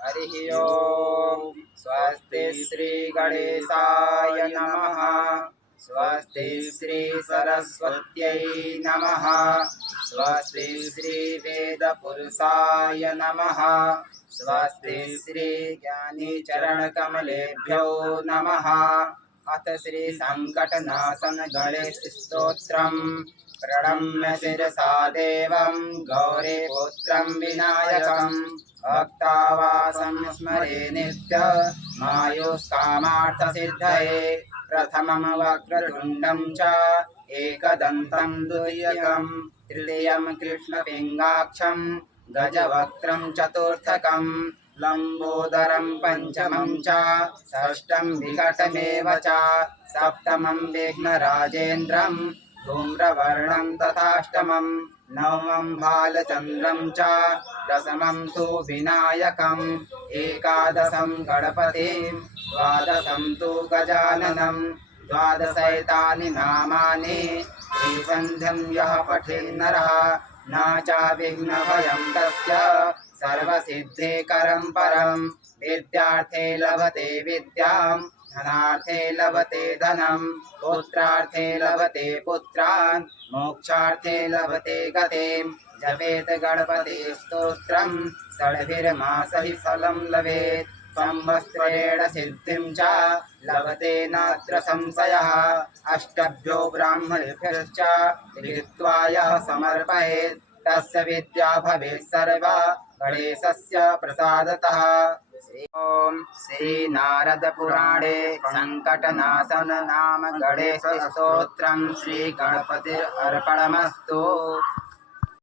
हरिः ओम्। स्वस्ति श्री गणेशाय नमः। स्वस्ति श्री सरस्वत्यै नमः। स्वस्ति श्री वेदपुरुषाय नमः। स्वस्ति श्री ज्ञानीचरणकमलेभ्यो नमः। अथ श्री संकटनाशन गणेश स्तोत्रम्। प्रणम्य शिरसा देवं गौरीपुत्रं विनायकम् भक्तावासं स्मरे नित्य मायुष्कामार्थसिद्धये। प्रथमं वक्रतुण्डं च एकदन्तं द्वितीयं तृतीयं कृष्णपिङ्गाक्षं गजवक्त्रं चतुर्थकं लम्बोदरं पञ्चमं च षष्ठं विकटमेव च सप्तमं विघ्नराजेन्द्रं धूम्रवर्णं तथाष्टमं नवमं भालचन्द्रं च दशमं तु विनायकम् एकादशं गणपतिं द्वादशं तु गजाननं द्वादशैतानि नामानि त्रिसन्ध्यं यः पठेन्नरः न च विघ्नभयं तस्य सर्वसिद्धिकरं परं विद्यार्थे लभते विद्यां धनार्थे लभते धनं पुत्रार्थे लभते पुत्रान् मोक्षार्थे लभते गतिं जपेत गणपति स्तोत्रं षड्भिर्मासैः फलं लभेत् संवत्सरेण सिद्धिं च लभते नात्र संशयः अष्टभ्यो ब्राह्मणेभ्यश्च लिखित्वा यः समर्पयेत् तस्य विद्या भवेत् सर्वा गणेशस्य प्रसादतः। ओम श्री नारद पुराणे संकटनाशन नाम गणेश स्तोत्रम श्री गणपति अर्पणमस्तु।